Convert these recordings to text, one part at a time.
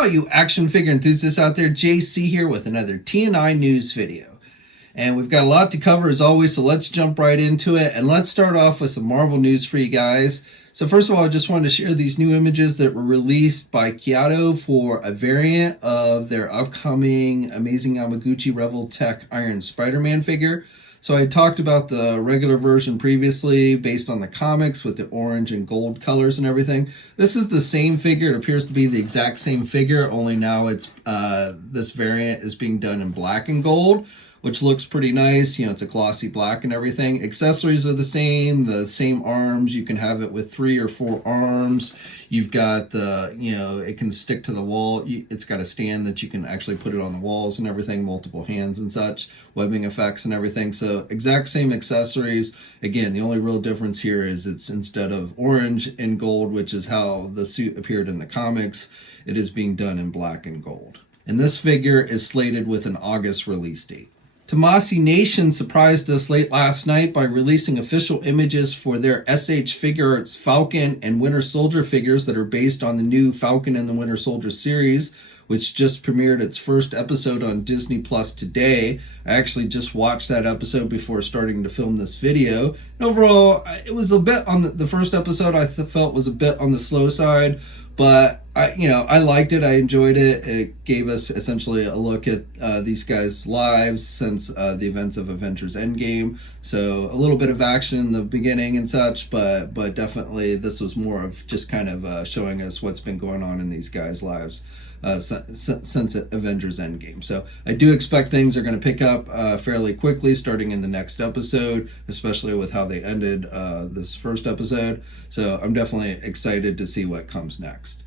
Hello, you action figure enthusiasts out there. JC here with another TNI news video. And we've got a lot to cover as always, so let's jump right into it. And let's start off with some Marvel news for you guys. So first of all, I just wanted to share these new images that were released by Kyoto for a variant of their upcoming Amazing Yamaguchi Revoltech Iron Spider-Man figure. So I talked about the regular version previously based on the comics with the orange and gold colors and everything. This is the same figure. It appears to be the exact same figure, only now it's this variant is being done in black and gold, which looks pretty nice. You know, it's a glossy black and everything. Accessories are the same arms. You can have it with 3 or 4 arms. You've got the, you know, it can stick to the wall. It's got a stand that you can actually put it on the walls and everything, multiple hands and such, webbing effects and everything. So exact same accessories. Again, the only real difference here is it's instead of orange and gold, which is how the suit appeared in the comics, it is being done in black and gold. And this figure is slated with an August release date. Tamashii Nation surprised us late last night by releasing official images for their SH Figuarts Falcon and Winter Soldier figures that are based on the new Falcon and the Winter Soldier series, which just premiered its first episode on Disney Plus today. I actually just watched that episode before starting to film this video. And overall, it was a bit on the first episode I felt was a bit on the slow side, but I liked it. I enjoyed it. It gave us essentially a look at these guys' lives since the events of Avengers Endgame. So a little bit of action in the beginning and such, but definitely this was more of just kind of showing us what's been going on in these guys' lives since Avengers Endgame. So I do expect things are going to pick up fairly quickly starting in the next episode, especially with how they ended this first episode. So I'm definitely excited to see what comes next.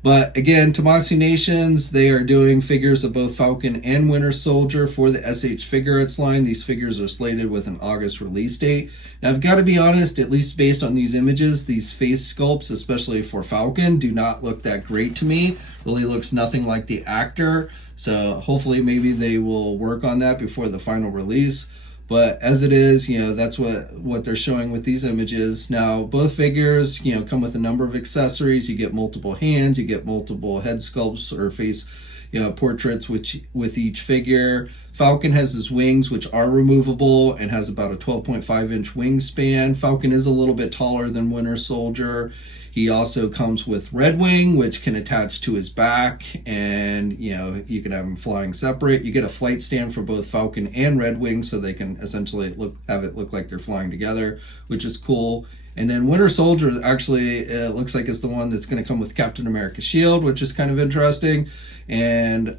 But again, Tamashii Nations, they are doing figures of both Falcon and Winter Soldier for the SH Figuarts line. These figures are slated with an August release date. Now, I've got to be honest, at least based on these images, these face sculpts, especially for Falcon, do not look that great to me. Really looks nothing like the actor. So hopefully maybe they will work on that before the final release. But as it is, that's what they're showing with these images. Now, both figures, come with a number of accessories. You get multiple hands, you get multiple head sculpts or face, portraits with each figure. Falcon has his wings, which are removable and has about a 12.5-inch wingspan. Falcon is a little bit taller than Winter Soldier. He also comes with Red Wing, which can attach to his back, and you can have them flying separate. You get a flight stand for both Falcon and Red Wing, so they can essentially have it look like they're flying together, which is cool. And then Winter Soldier actually looks like it's the one that's going to come with Captain America's shield, which is kind of interesting. And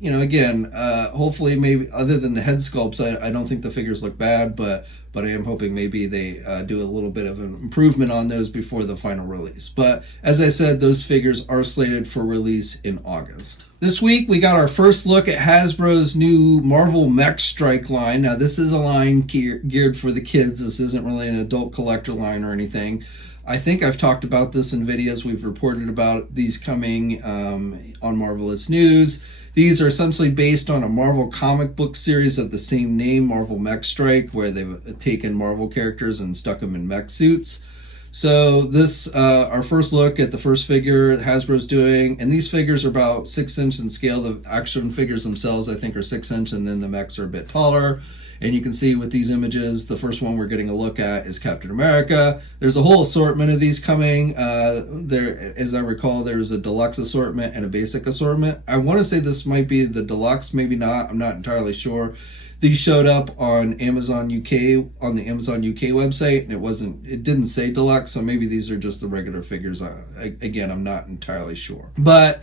again, hopefully, maybe other than the head sculpts, I don't think the figures look bad, but I am hoping maybe they do a little bit of an improvement on those before the final release. But as I said, those figures are slated for release in August. This week, we got our first look at Hasbro's new Marvel Mech Strike line. Now, this is a line geared for the kids. This isn't really an adult collector line or anything. I think I've talked about this in videos. We've reported about these coming on Marvelous News. These are essentially based on a Marvel comic book series of the same name, Marvel Mech Strike, where they've taken Marvel characters and stuck them in mech suits. So this, our first look at the first figure Hasbro's doing, and these figures are about 6 inch in scale. The action figures themselves, I think, are 6 inch, and then the mechs are a bit taller. And you can see with these images, the first one we're getting a look at is Captain America. There's a whole assortment of these coming. There, as I recall, there's a deluxe assortment and a basic assortment. I want to say this might be the deluxe, maybe not. I'm not entirely sure. These showed up on Amazon UK, on the Amazon UK website, and it didn't say deluxe, so maybe these are just the regular figures. Again, I'm not entirely sure. But,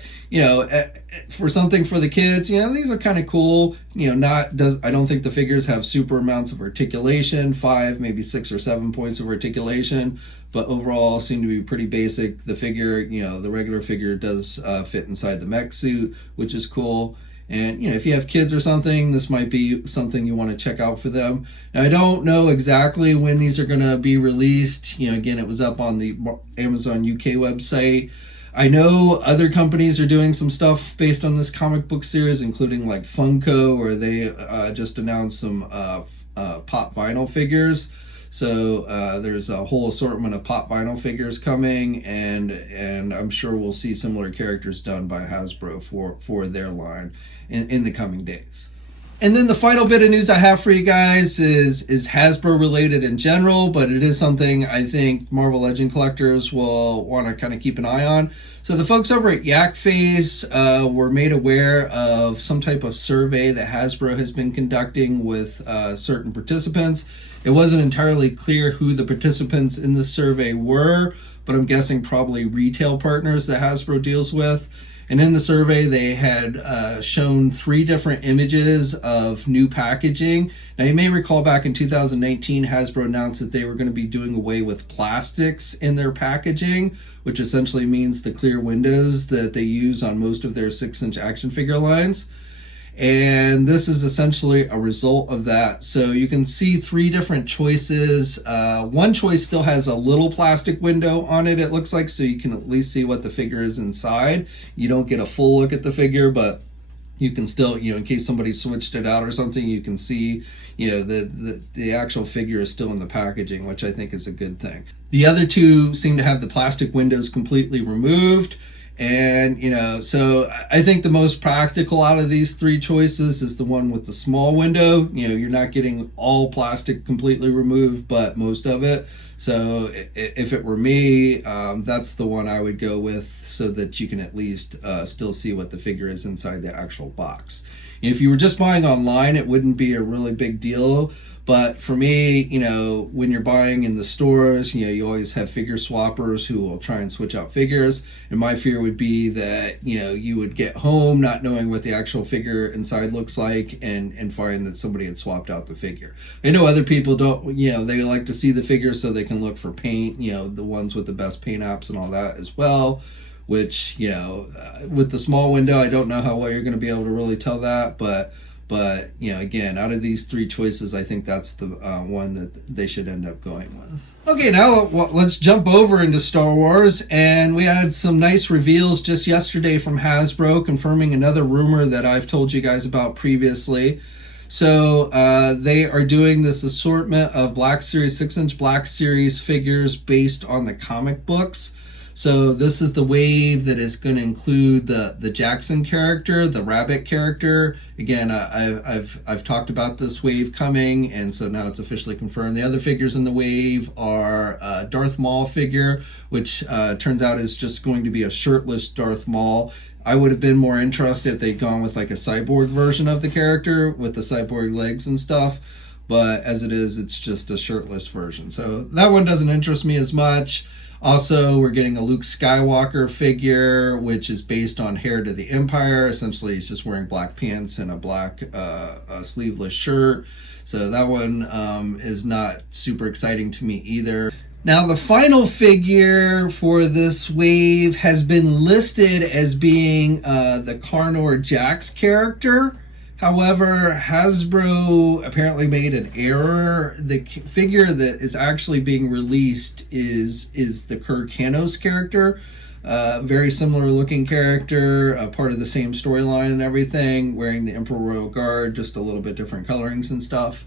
for something for the kids, these are kind of cool. I don't think the figures have super amounts of articulation, 5, maybe 6 or 7 points of articulation, but overall seem to be pretty basic. The figure, the regular figure does fit inside the mech suit, which is cool. And, if you have kids or something, this might be something you want to check out for them. Now, I don't know exactly when these are going to be released. Again, it was up on the Amazon UK website. I know other companies are doing some stuff based on this comic book series, including like Funko, where they just announced some pop vinyl figures. So there's a whole assortment of pop vinyl figures coming, and I'm sure we'll see similar characters done by Hasbro for their line in the coming days. And then the final bit of news I have for you guys is Hasbro related in general, but it is something I think Marvel Legend collectors will want to kind of keep an eye on. So the folks over at Yak Face were made aware of some type of survey that Hasbro has been conducting with certain participants. It wasn't entirely clear who the participants in the survey were, but I'm guessing probably retail partners that Hasbro deals with. And in the survey, they had shown 3 different images of new packaging. Now, you may recall back in 2019, Hasbro announced that they were going to be doing away with plastics in their packaging, which essentially means the clear windows that they use on most of their 6-inch action figure lines. And this is essentially a result of that. So you can see 3 different choices. One choice still has a little plastic window on it, it looks like, so you can at least see what the figure is inside. You don't get a full look at the figure, but you can still, in case somebody switched it out or something, you can see, the actual figure is still in the packaging, which I think is a good thing. The other 2 seem to have the plastic windows completely removed. And, so I think the most practical out of these 3 choices is the one with the small window. You're not getting all plastic completely removed, but most of it. So if it were me, that's the one I would go with, so that you can at least still see what the figure is inside the actual box. If you were just buying online, it wouldn't be a really big deal. But for me, when you're buying in the stores, you always have figure swappers who will try and switch out figures. And my fear would be that, you would get home not knowing what the actual figure inside looks like and find that somebody had swapped out the figure. I know other people don't, they like to see the figure so they can look for paint, the ones with the best paint apps and all that as well. Which, with the small window, I don't know how well you're going to be able to really tell that, but again, out of these 3 choices, I think that's the one that they should end up going with. Okay, now let's jump over into Star Wars, and we had some nice reveals just yesterday from Hasbro, confirming another rumor that I've told you guys about previously. So they are doing this assortment of Black Series 6-inch Black Series figures based on the comic books. So this is the wave that is going to include the Jaxxon character, the Rabbit character. Again, I've talked about this wave coming, and so now it's officially confirmed. The other figures in the wave are Darth Maul figure, which turns out is just going to be a shirtless Darth Maul. I would have been more interested if they'd gone with like a cyborg version of the character with the cyborg legs and stuff. But as it is, it's just a shirtless version. So that one doesn't interest me as much. Also, we're getting a Luke Skywalker figure, which is based on Heir to the Empire. Essentially, he's just wearing black pants and a black sleeveless shirt. So that one is not super exciting to me either. Now, the final figure for this wave has been listed as being the Karnor Jax character. However, Hasbro apparently made an error. The figure that is actually being released is the Kanos character. Very similar looking character, part of the same storyline and everything, wearing the Emperor Royal Guard, just a little bit different colorings and stuff.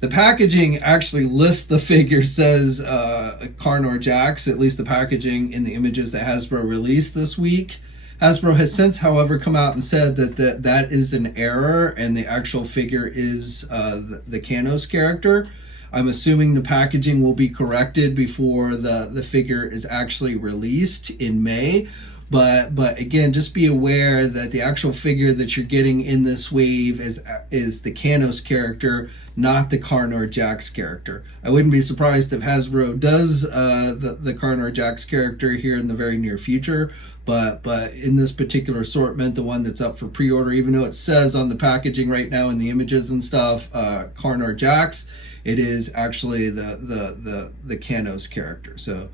The packaging actually lists the figure, says Karnor Jax, at least the packaging in the images that Hasbro released this week. Hasbro has since, however, come out and said that is an error, and the actual figure is the Kanos character. I'm assuming the packaging will be corrected before the figure is actually released in May. But again, just be aware that the actual figure that you're getting in this wave is the Kanos character, not the Karnor Jax character. I wouldn't be surprised if Hasbro does the Karnor Jax character here in the very near future. But in this particular assortment, the one that's up for pre-order, even though it says on the packaging right now in the images and stuff, Karnor Jax, it is actually the Kanos character. So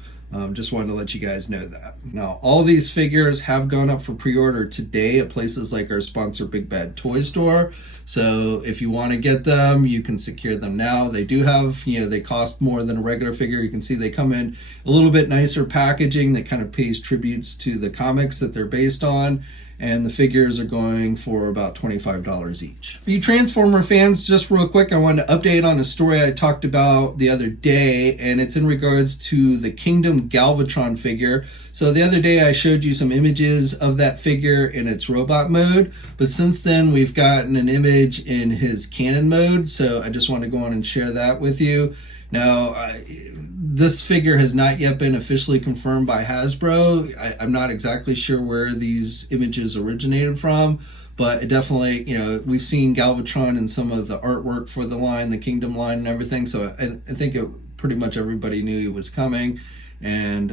just wanted to let you guys know that. Now, all these figures have gone up for pre-order today at places like our sponsor, Big Bad Toy Store. So if you want to get them, you can secure them now. They do have, they cost more than a regular figure. You can see they come in a little bit nicer packaging that kind of pays tributes to the comics that they're based on. and the figures are going for about $25 each. For you Transformer fans, just real quick, I wanted to update on a story I talked about the other day, and it's in regards to the Kingdom Galvatron figure. So the other day I showed you some images of that figure in its robot mode, but since then we've gotten an image in his cannon mode, so I just want to go on and share that with you. Now, this figure has not yet been officially confirmed by Hasbro. I'm not exactly sure where these images originated from, but it definitely, you know, we've seen Galvatron in some of the artwork for the line, the Kingdom line and everything, so I think pretty much everybody knew he was coming. And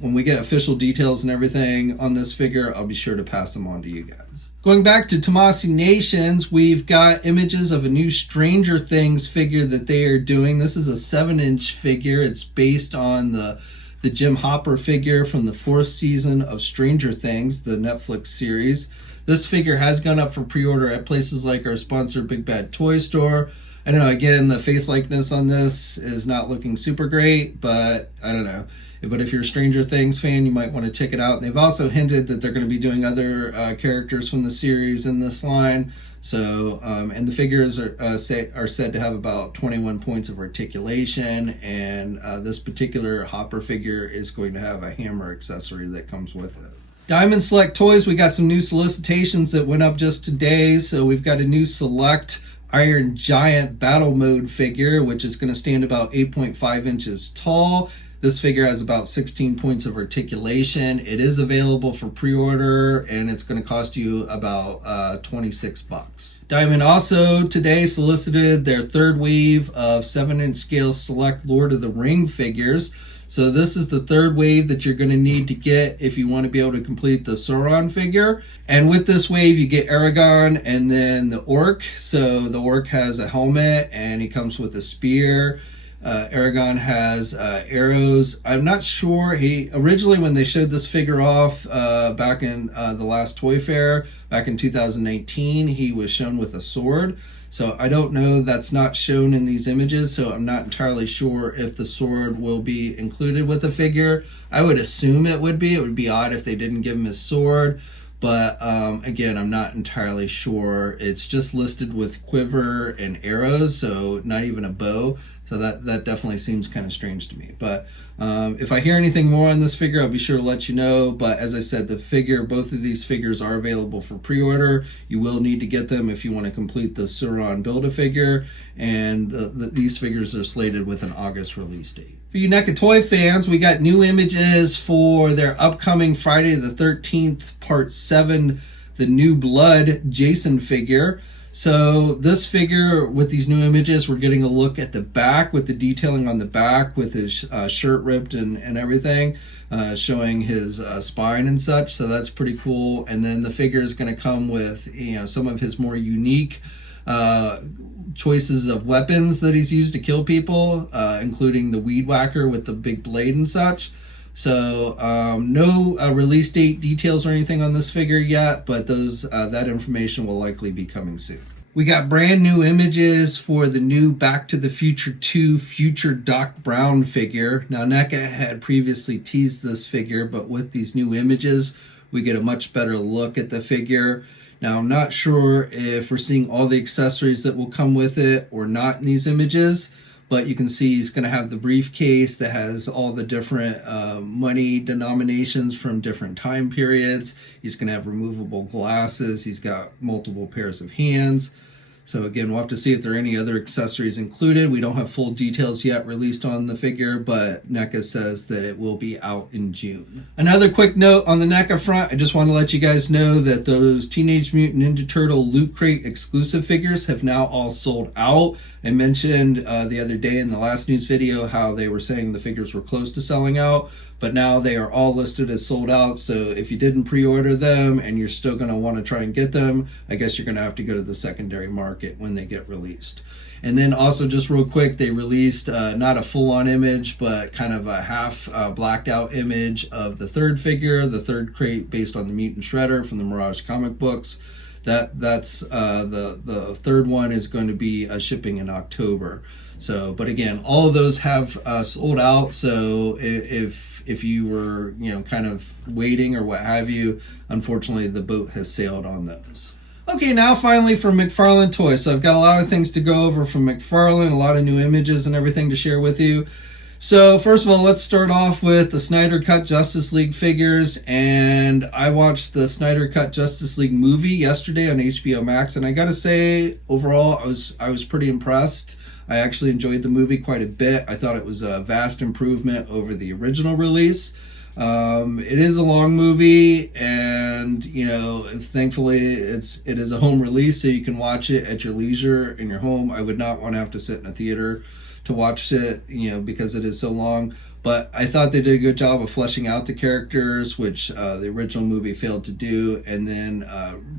when we get official details and everything on this figure, I'll be sure to pass them on to you guys. Going back to Tamashii Nations, we've got images of a new Stranger Things figure that they are doing. This is a 7-inch figure. It's based on the Jim Hopper figure from the 4th season of Stranger Things, the Netflix series. This figure has gone up for pre-order at places like our sponsor, Big Bad Toy Store. I don't know, again, the face likeness on this is not looking super great, but I don't know. But if you're a Stranger Things fan, you might want to check it out. And they've also hinted that they're going to be doing other characters from the series in this line. So, and the figures are said to have about 21 points of articulation, and this particular Hopper figure is going to have a hammer accessory that comes with it. Diamond Select Toys, we got some new solicitations that went up just today. So we've got a new Select Iron Giant Battle Mode figure, which is going to stand about 8.5 inches tall. This figure has about 16 points of articulation. It is available for pre-order, and it's going to cost you about 26 bucks. Diamond also today solicited their third wave of 7-inch scale Select Lord of the Ring figures. So this is the third wave that you're going to need to get if you want to be able to complete the Sauron figure. And with this wave, you get Aragorn and then the Orc. So the Orc has a helmet and he comes with a spear. Aragorn has arrows. I'm not sure. He originally, when they showed this figure off back in the last Toy Fair, back in 2019, he was shown with a sword. So I don't know, that's not shown in these images, so I'm not entirely sure if the sword will be included with the figure. I would assume it would be. It would be odd if they didn't give him his sword, but again, I'm not entirely sure. It's just listed with quiver and arrows, so not even a bow. So that definitely seems kind of strange to me. But if I hear anything more on this figure, I'll be sure to let you know. But as I said, both of these figures are available for pre-order. You will need to get them if you want to complete the Sauron Build-A-Figure. And these figures are slated with an August release date. For you NECA toy fans, we got new images for their upcoming Friday the 13th Part 7, the New Blood Jason figure. So this figure, with these new images, we're getting a look at the back with the detailing on the back with his shirt ripped and everything, showing his spine and such. So that's pretty cool. And then the figure is going to come with, you know, some of his more unique choices of weapons that he's used to kill people, including the Weed Whacker with the big blade and such. So no release date details or anything on this figure yet, but that information will likely be coming soon. We got brand new images for the new Back to the Future 2 Future Doc Brown figure. Now NECA had previously teased this figure, but with these new images, we get a much better look at the figure. Now I'm not sure if we're seeing all the accessories that will come with it or not in these images. But you can see he's going to have the briefcase that has all the different money denominations from different time periods. He's going to have removable glasses. He's got multiple pairs of hands. So again, we'll have to see if there are any other accessories included. We don't have full details yet released on the figure, but NECA says that it will be out in June. Another quick note on the NECA front, I just want to let you guys know that those Teenage Mutant Ninja Turtle Loot Crate exclusive figures have now all sold out. I mentioned the other day in the last news video how they were saying the figures were close to selling out, but now they are all listed as sold out. So if you didn't pre-order them and you're still going to want to try and get them, I guess you're going to have to go to the secondary market when they get released. And then also just real quick, they released not a full-on image, but kind of a half blacked out image of the third figure, the third crate based on the Mutant Shredder from the Mirage comic books. That's the third one is going to be shipping in October. So, but again, all of those have sold out. So if if you were, you know, kind of waiting or what have you. Unfortunately, the boat has sailed on those. Okay, now finally for McFarlane toys. So I've got a lot of things to go over from McFarlane, a lot of new images and everything to share with you. So first of all, let's start off with the Snyder Cut Justice League figures. And I watched the Snyder Cut Justice League movie yesterday on HBO Max, and I gotta say, overall, I was pretty impressed. I actually enjoyed the movie quite a bit. I thought it was a vast improvement over the original release. It is a long movie, and you know, thankfully it is a home release, so you can watch it at your leisure in your home. I would not want to have to sit in a theater to watch it, you know, because it is so long. But I thought they did a good job of fleshing out the characters, which the original movie failed to do. And then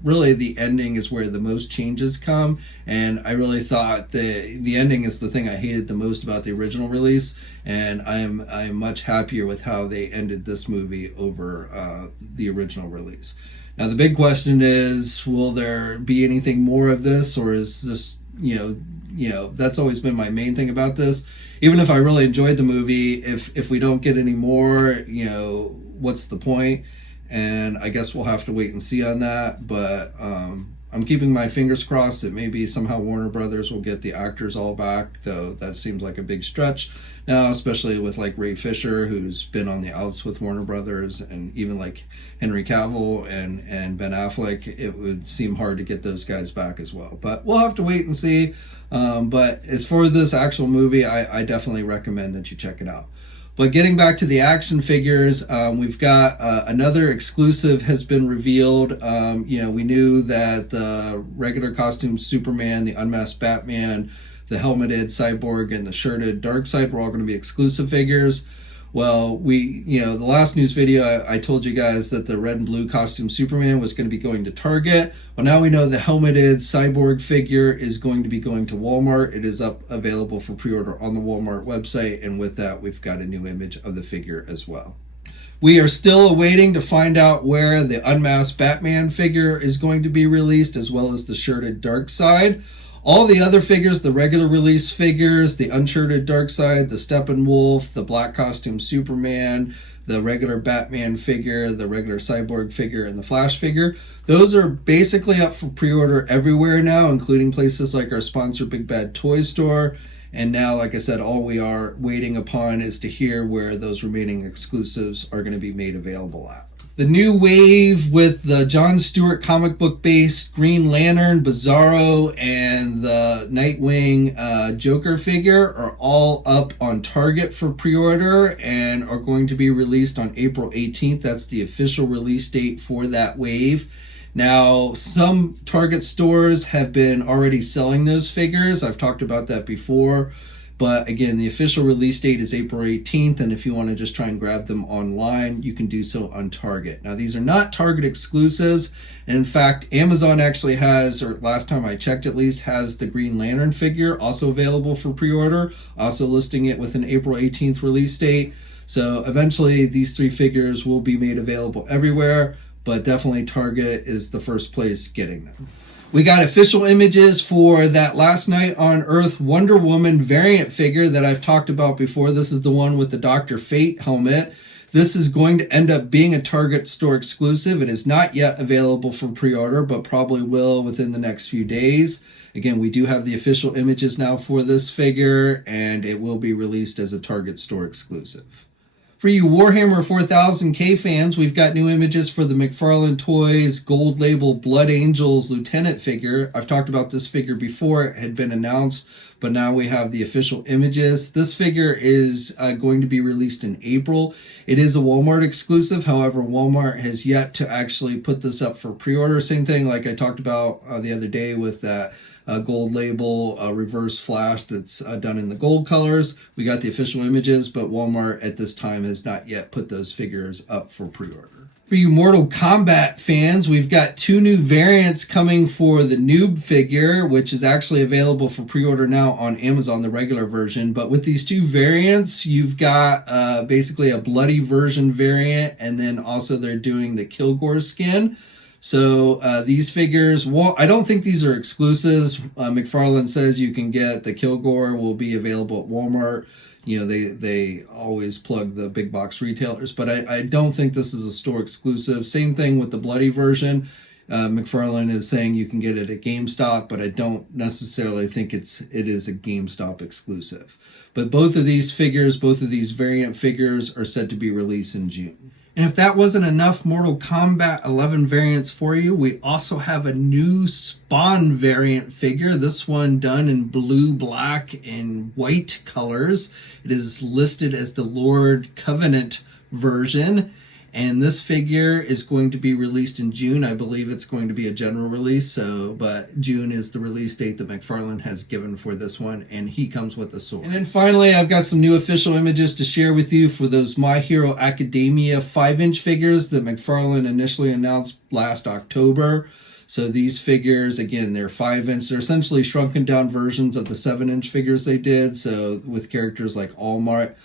really the ending is where the most changes come. And I really thought the ending is the thing I hated the most about the original release. And I am much happier with how they ended this movie over the original release. Now the big question is, will there be anything more of this, or is this, you know, that's always been my main thing about this. Even if I really enjoyed the movie, if we don't get any more, you know, what's the point? And I guess we'll have to wait and see on that. But I'm keeping my fingers crossed that maybe somehow Warner Brothers will get the actors all back, though that seems like a big stretch now, especially with like Ray Fisher, who's been on the outs with Warner Brothers, and even like Henry Cavill and Ben Affleck. It would seem hard to get those guys back as well. But we'll have to wait and see. But as for this actual movie, I definitely recommend that you check it out. But getting back to the action figures, we've got another exclusive has been revealed. You know, we knew that the regular costume Superman, the unmasked Batman, the helmeted Cyborg, and the shirted Darkseid were all going to be exclusive figures. Well, the last news video, I told you guys that the red and blue costume Superman was going to be going to Target. Well, now we know the helmeted Cyborg figure is going to be going to Walmart. It is available for pre-order on the Walmart website, and with that, we've got a new image of the figure as well. We are still awaiting to find out where the unmasked Batman figure is going to be released, as well as the shirted Darkseid. All the other figures, the regular release figures, the unshirted Darkseid, the Steppenwolf, the black costume Superman, the regular Batman figure, the regular Cyborg figure, and the Flash figure, those are basically up for pre-order everywhere now, including places like our sponsor Big Bad Toy Store. And now, like I said, all we are waiting upon is to hear where those remaining exclusives are going to be made available at. The new wave with the John Stewart comic book based Green Lantern, Bizarro, and the Nightwing Joker figure are all up on Target for pre-order and are going to be released on April 18th. That's the official release date for that wave. Now, some Target stores have been already selling those figures. I've talked about that before. But again, the official release date is April 18th, and if you want to just try and grab them online, you can do so on Target. Now, these are not Target exclusives, and in fact, Amazon actually has, or last time I checked at least, has the Green Lantern figure also available for pre-order, also listing it with an April 18th release date. So eventually, these three figures will be made available everywhere, but definitely Target is the first place getting them. We got official images for that Last Night on Earth Wonder Woman variant figure that I've talked about before. This is the one with the Dr. Fate helmet. This is going to end up being a Target store exclusive. It is not yet available for pre-order, but probably will within the next few days. Again, we do have the official images now for this figure, and it will be released as a Target store exclusive. For you Warhammer 4000K fans, we've got new images for the McFarlane Toys Gold Label Blood Angels Lieutenant figure. I've talked about this figure before. It had been announced, but now we have the official images. This figure is going to be released in April. It is a Walmart exclusive. However, Walmart has yet to actually put this up for pre-order. Same thing like I talked about the other day with that gold label reverse flash that's done in the gold colors. We got the official images, but Walmart at this time has not yet put those figures up for pre-order. For you Mortal Kombat fans, we've got two new variants coming for the Noob figure, which is actually available for pre-order now on Amazon, the regular version. But with these two variants, you've got basically a bloody version variant, and then also they're doing the Kilgore skin. So these figures, well, I don't think these are exclusives. McFarlane says you can get the Kilgore will be available at Walmart. You know, they always plug the big box retailers, but I don't think this is a store exclusive. Same thing with the bloody version. McFarlane is saying you can get it at GameStop, but I don't necessarily think it is a GameStop exclusive. But both of these figures, both of these variant figures are set to be released in June. And if that wasn't enough Mortal Kombat 11 variants for you, we also have a new Spawn variant figure. This one done in blue, black, and white colors. It is listed as the Lord Covenant version. And this figure is going to be released in June. I believe it's going to be a general release, but June is the release date that McFarlane has given for this one, and he comes with a sword. And then finally, I've got some new official images to share with you for those My Hero Academia 5-inch figures that McFarlane initially announced last October. So these figures, again, they're 5-inch. They're essentially shrunken down versions of the 7-inch figures they did, so with characters like All Might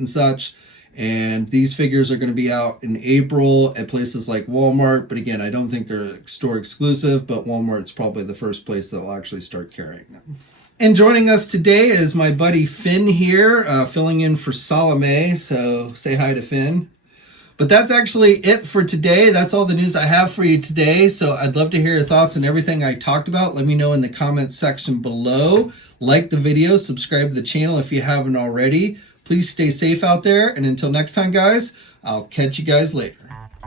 and such. And these figures are going to be out in April at places like Walmart. But again, I don't think they're store exclusive, but Walmart's probably the first place that will actually start carrying them. And joining us today is my buddy Finn here, filling in for Salome. So say hi to Finn. But that's actually it for today. That's all the news I have for you today. So I'd love to hear your thoughts on everything I talked about. Let me know in the comments section below. Like the video, subscribe to the channel if you haven't already. Please stay safe out there, and until next time, guys, I'll catch you guys later.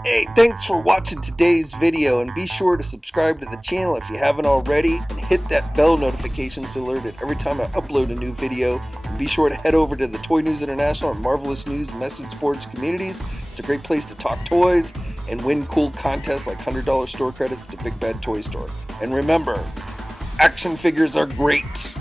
Hey, thanks for watching today's video, and be sure to subscribe to the channel if you haven't already, and hit that bell notification to alert it every time I upload a new video. And be sure to head over to the Toy News International and Marvelous News message boards communities. It's a great place to talk toys and win cool contests like $100 store credits to Big Bad Toy Store. And remember, action figures are great.